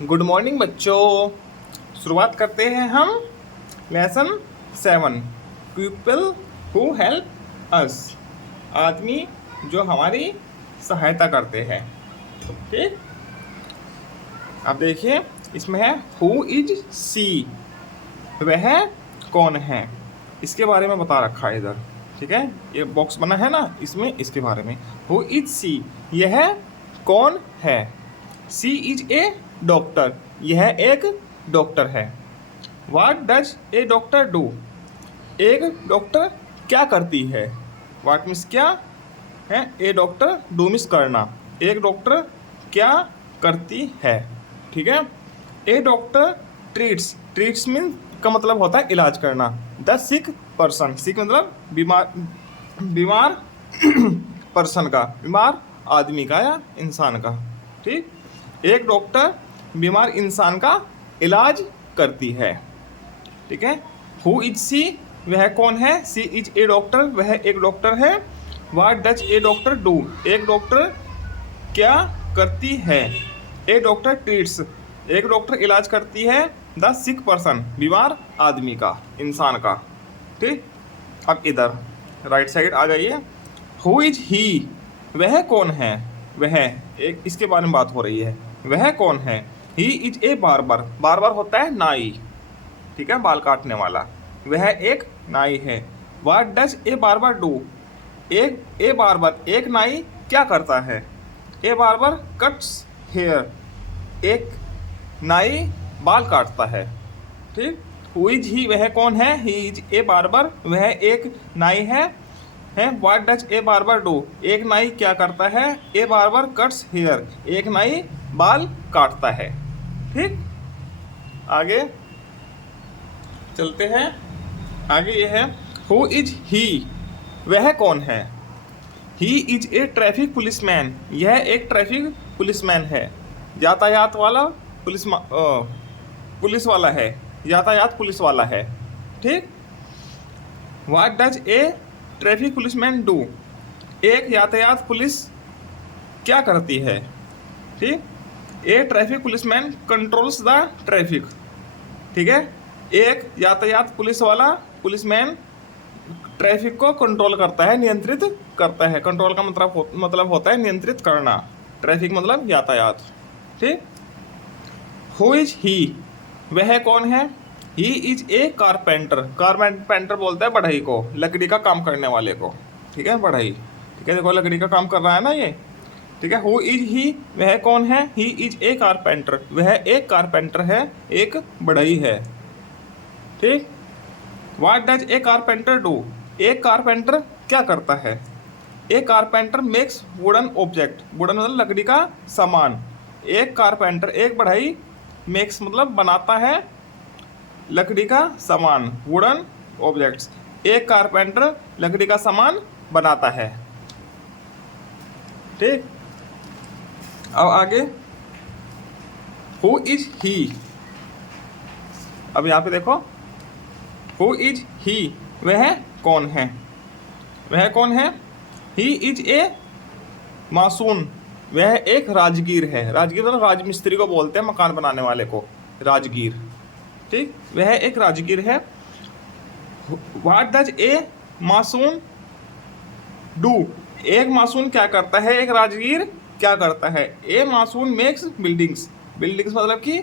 Good morning बच्चों। शुरुआत करते हैं हम lesson 7 people who help us. आदमी जो हमारी सहायता करते हैं। ठीक, अब देखिए इसमें है हु इज सी, वह कौन है, इसके बारे में बता रखा है इधर। ठीक है, ये बॉक्स बना है ना, इसमें इसके बारे में हु इज सी, यह कौन है। सी इज ए डॉक्टर, यह एक डॉक्टर है। What does a doctor do, एक डॉक्टर क्या करती है। वाट मीन्स क्या है, ए डॉक्टर डू मीन्स करना, एक डॉक्टर क्या करती है। ठीक है, ए डॉक्टर ट्रीट्स, ट्रीट्स मीन का मतलब होता है इलाज करना। द सिक पर्सन, सिक मतलब बीमार, बीमार पर्सन का, बीमार आदमी का या इंसान का। ठीक, एक डॉक्टर बीमार इंसान का इलाज करती है। ठीक है, हु इज सी, वह कौन है। सी इज ए डॉक्टर, वह एक डॉक्टर है। What does a doctor do, एक डॉक्टर क्या करती है। ए डॉक्टर ट्रीट्स, एक डॉक्टर इलाज करती है। द सिक पर्सन, बीमार आदमी का, इंसान का। ठीक, अब इधर राइट साइड आ जाइए। हु इज ही, वह कौन है, वह एक, इसके बारे में बात हो रही है। वह कौन है। He is a barber, barber होता है नाई। ठीक है, बाल काटने वाला, वह एक नाई है। What does a barber do, A barber, एक नाई क्या करता है। ए बार्बर कट्स हेयर, एक नाई बाल काटता है। ठीक, हु इज ही, वह कौन है। ही इज ए बार्बर, वह एक नाई है। What does a barber do, एक नाई क्या करता है। ए बार्बर कट्स हेयर, एक नाई बाल काटता है। ठीक, आगे चलते हैं। आगे ये है हु इज ही, वह कौन है। He is a traffic policeman, यह एक ट्रैफिक पुलिसमैन है, यातायात वाला पुलिस वाला है, यातायात पुलिस वाला है। ठीक, what does a traffic policeman do, एक यातायात पुलिस क्या करती है। ठीक, a traffic policeman controls the traffic. ठीक है, एक यातायात पुलिस वाला पुलिसमैन ट्रैफिक को कंट्रोल करता है, नियंत्रित करता है। कंट्रोल का मतलब होता है नियंत्रित करना, ट्रैफिक मतलब यातायात। ठीक, हु इज ही, वह कौन है। He is a carpenter, carpenter बोलता है बढ़ई को, लकड़ी का काम करने वाले को। ठीक है, बढ़ई। ठीक है, देखो लकड़ी का काम कर रहा है ना ये। ठीक है, हु इज ही, वह कौन है। ही इज ए कारपेंटर, वह एक कारपेंटर है, एक बढ़ई है। ठीक, what does A carpenter do, एक कारपेंटर क्या करता है। एक carpenter makes wooden object, wooden मतलब लकड़ी का सामान। एक कारपेंटर, एक बढ़ई, मेक्स मतलब बनाता है लकड़ी का सामान, वुडन ऑब्जेक्ट्स। एक कारपेंटर लकड़ी का सामान बनाता है। ठीक, अब आगे हु इज ही, अब यहाँ पे देखो हु इज ही, वह कौन है, वह कौन है। ही इज ए मासून, वह एक राजगीर है। राजगीर मतलब राजमिस्त्री को बोलते हैं, मकान बनाने वाले को, राजगीर। ठीक, वह एक राजगीर है। व्हाट डज ए मासून डू, एक मासून क्या करता है, एक राजगीर क्या करता है। ए मासून मेक्स बिल्डिंग्स, बिल्डिंग्स मतलब कि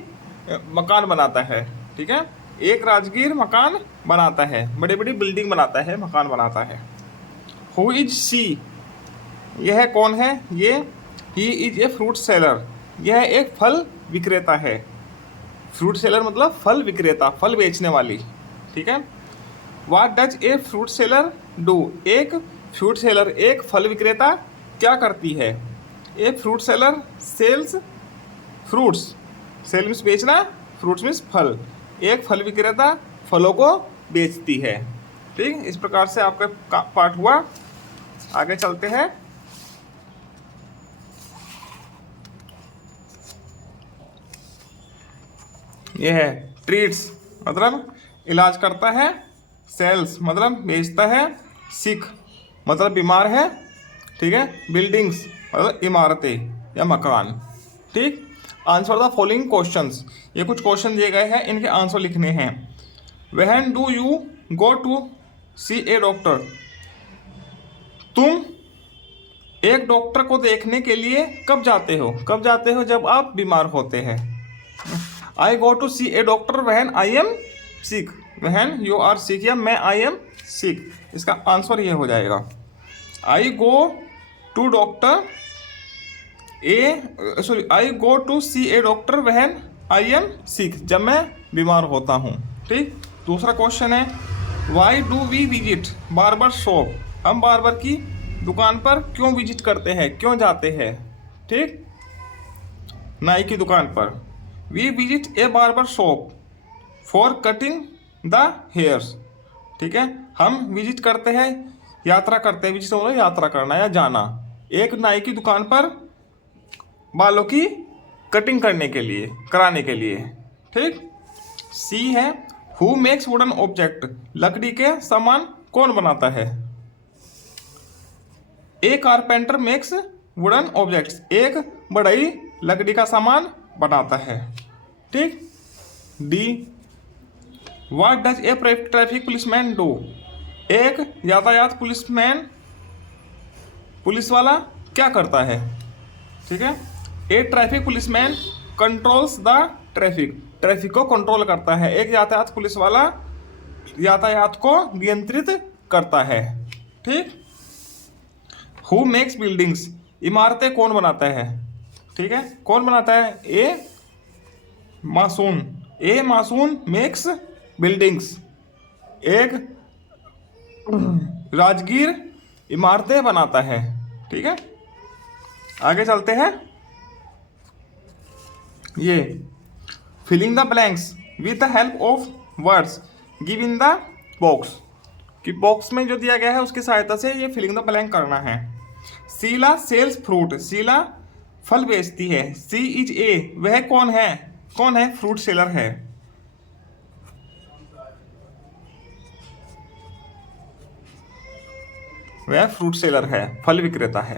मकान बनाता है। ठीक है, एक राजगीर मकान बनाता है, बड़ी बड़ी बिल्डिंग बनाता है, मकान बनाता है। हु इज सी, यह कौन है ये। He is a fruit seller, यह एक फल विक्रेता है। फ्रूट सेलर मतलब फल विक्रेता, फल बेचने वाली। ठीक है, what does a fruit seller do, एक फ्रूट सेलर, एक फल विक्रेता क्या करती है। A fruit seller sells fruits, sell means बेचना, फ्रूट्स मीन्स फल। एक फल विक्रेता फलों को बेचती है। ठीक, इस प्रकार से आपका पाठ हुआ। आगे चलते हैं। यह है ट्रीट्स मतलब इलाज करता है। सेल्स मतलब बेचता है। सिक मतलब बीमार है। ठीक है, बिल्डिंग्स मतलब इमारतें या मकान। ठीक, आंसर द फॉलोइंग क्वेश्चंस। ये कुछ क्वेश्चन दिए गए हैं, इनके आंसर लिखने हैं। When do you go to see a doctor? तुम एक डॉक्टर को देखने के लिए कब जाते हो? कब जाते हो? जब आप बीमार होते हैं। I go to see a doctor when I am sick. When you are sick या मैं आई एम सिक, इसका आंसर ये हो जाएगा। I go to doctor I go to see a doctor when I am sick, जब मैं बीमार होता हूँ। ठीक। दूसरा क्वेश्चन है why do we visit barber shop? हम बार्बर की दुकान पर क्यों विजिट करते हैं, क्यों जाते हैं? ठीक, नाई की दुकान पर। We visit a barber shop for cutting the hairs. ठीक है, हम विजिट करते हैं, यात्रा करते हैं, विजिट मतलब यात्रा करना या जाना, एक नाई की दुकान पर बालों की कटिंग करने के लिए, कराने के लिए। ठीक। सी है हु मेक्स वुडन ऑब्जेक्ट? लकड़ी के सामान कौन बनाता है? A carpenter makes wooden objects, एक बढ़ई लकड़ी का सामान बनाता है। ठीक। D what does a traffic policeman do? एक यातायात पुलिस वाला क्या करता है? ठीक है, a traffic policeman controls the traffic को कंट्रोल करता है। एक यातायात पुलिस वाला यातायात को नियंत्रित करता है। ठीक। Who makes buildings? इमारतें कौन बनाता है? ठीक है, कौन बनाता है? ए मासून मेक्स बिल्डिंग्स, एक राजगीर इमारतें बनाता है। ठीक है, आगे चलते हैं। ये filling the blanks with the help of words give in the box, कि बॉक्स में जो दिया गया है उसकी सहायता से ये फिलिंग द ब्लैंक करना है। शीला सेल्स फ्रूट, शीला फल बेचती है। सी इज ए, वह कौन है? कौन है? फ्रूट सेलर है। वह फ्रूट सेलर है, फल विक्रेता है।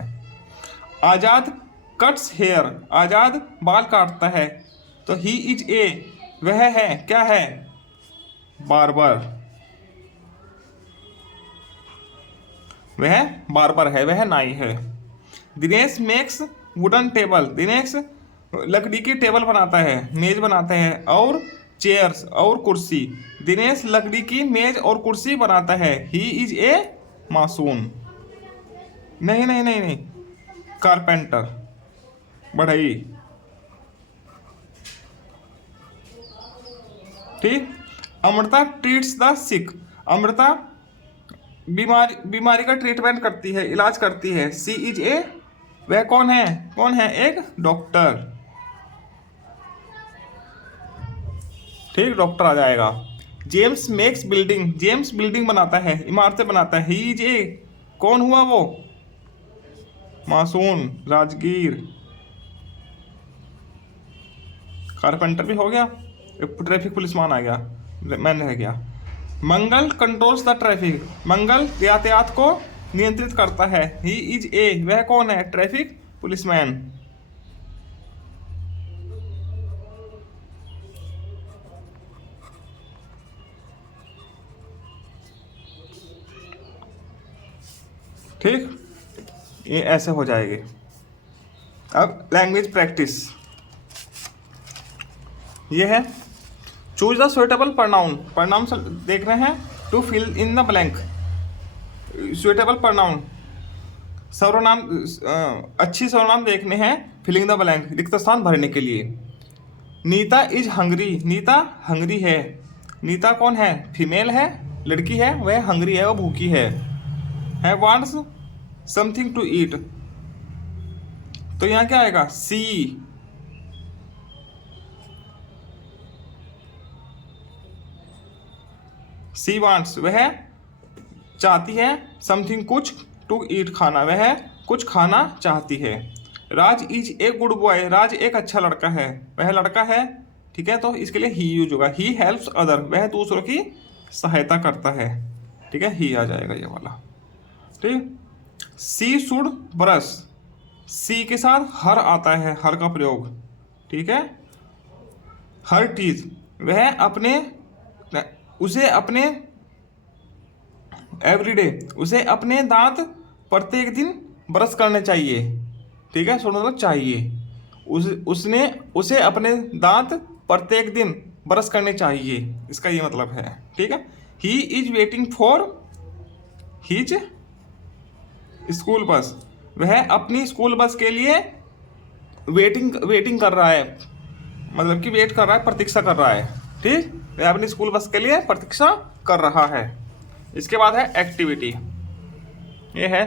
आजाद कट्स हेयर, आजाद बाल काटता है, तो ही इज ए, वह है, क्या है? बार्बर, वह बार्बर है, वह नाई है। Dinesh makes wooden table, Dinesh लकड़ी की टेबल बनाता है, मेज बनाते हैं, और चेयर्स और कुर्सी। दिनेश लकड़ी की मेज और कुर्सी बनाता है। ही इज ए मासून, नहीं, कारपेंटर, बढ़ई। ठीक। अमृता ट्रीट्स द सिक, अमृता बीमारी का ट्रीटमेंट करती है, इलाज करती है। सी इज ए, वह कौन है? कौन है? एक डॉक्टर। ठीक, डॉक्टर आ जाएगा। James makes building, James building बनाता है, इमारतें बनाता है। ही इज ए, कौन हुआ वो? मासून, राजगीर। कारपेंटर भी हो गया, ट्रैफिक पुलिसमैन आ गया, मैंने रह गया। मंगल कंट्रोल्स द ट्रैफिक, मंगल यातायात को नियंत्रित करता है। ही इज ए, वह कौन है? Traffic policeman. ठीक, ये ऐसे हो जाएगी। अब लैंग्वेज प्रैक्टिस, ये है choose the suitable pronoun, pronoun देख रहे हैं, to fill in the blank. Suitable pronoun, सर्वनाम, अच्छी सर्वनाम देखने हैं, फिलिंग द ब्लैंक, रिक्त स्थान भरने के लिए। Neeta is hungry, Neeta hungry है। नीता कौन है? फीमेल है, लड़की है, वह हंगरी है, वह भूखी है वांट्स समथिंग टू ईट, तो यहाँ क्या आएगा? सी। सी वांट्स, वह चाहती है, समथिंग कुछ, टू ईट खाना, वह कुछ खाना चाहती है। राज इज ए गुड बॉय, राज एक अच्छा लड़का है, वह लड़का है। ठीक है, तो इसके लिए ही यूज होगा। ही हेल्प्स अदर, वह दूसरों की सहायता करता है। ठीक है, ही आ जाएगा ये वाला। ठीक। सी शुड ब्रश, सी के साथ हर आता है, हर का प्रयोग। ठीक है। हर टीथ, वह अपने उसे अपने एवरीडे उसे अपने दांत प्रत्येक दिन ब्रश करने चाहिए। ठीक है, सुनो मतलब चाहिए। उसने उसे अपने दांत प्रत्येक दिन ब्रश करने चाहिए, इसका ये मतलब है। ठीक है। He is waiting for his school bus, वह अपनी स्कूल बस के लिए वेटिंग कर रहा है, मतलब कि वेट कर रहा है, प्रतीक्षा कर रहा है। ठीक, वह अपनी स्कूल बस के लिए प्रतीक्षा कर रहा है। इसके बाद है एक्टिविटी। ये है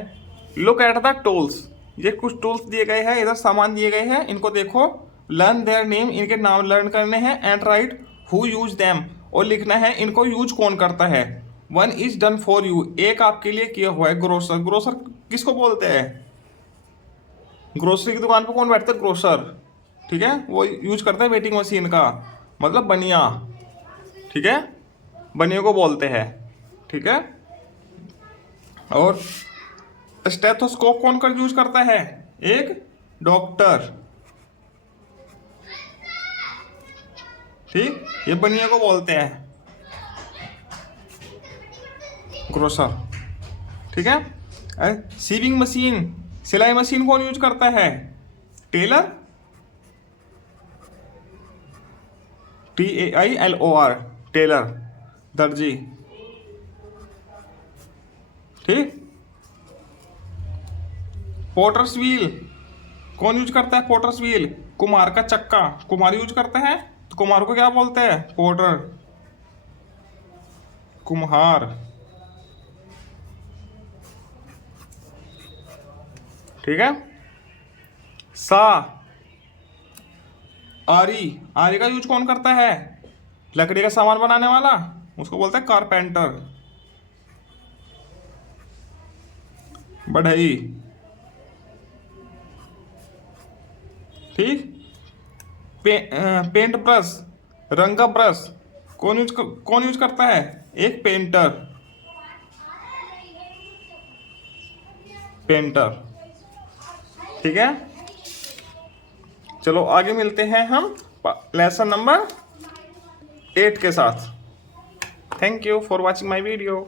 लुक एट द टूल्स, ये कुछ टूल्स दिए गए हैं, इधर सामान दिए गए हैं, इनको देखो। लर्न देयर नेम, इनके नाम लर्न करने हैं। And right who use them, और लिखना है इनको यूज कौन करता है। One is done for you, एक आपके लिए किया हुआ है। ग्रोसर, ग्रोसर किसको बोलते हैं? ग्रोसरी की दुकान पर कौन बैठता है? ग्रोसर। ठीक है, वो यूज करता है वेटिंग मशीन का, मतलब बनिया। ठीक है, बनिया को बोलते हैं। ठीक है। और स्टेथोस्कोप कौन कर यूज करता है? एक डॉक्टर। ठीक, ये बनिया को बोलते हैं ग्रोसर। ठीक है। सीविंग मशीन, सिलाई मशीन कौन यूज करता है? टेलर, TAILOR, टेलर, दर्जी। ठीक। पोटर्स व्हील कौन यूज करता है? पोटर्स व्हील, कुम्हार का चक्का, कुम्हार यूज करता है, तो कुम्हार को क्या बोलते हैं? पोटर, कुम्हार। ठीक है। सा, आरी, आरी का यूज कौन करता है? लकड़ी का सामान बनाने वाला, उसको बोलते हैं कारपेंटर। बढ़ई। ठीक। पेंट ब्रश, रंग का ब्रश कौन यूज करता है? एक पेंटर, पेंटर। ठीक है। चलो आगे मिलते हैं हम लेसन नंबर 8 के साथ। Thank you for watching my video.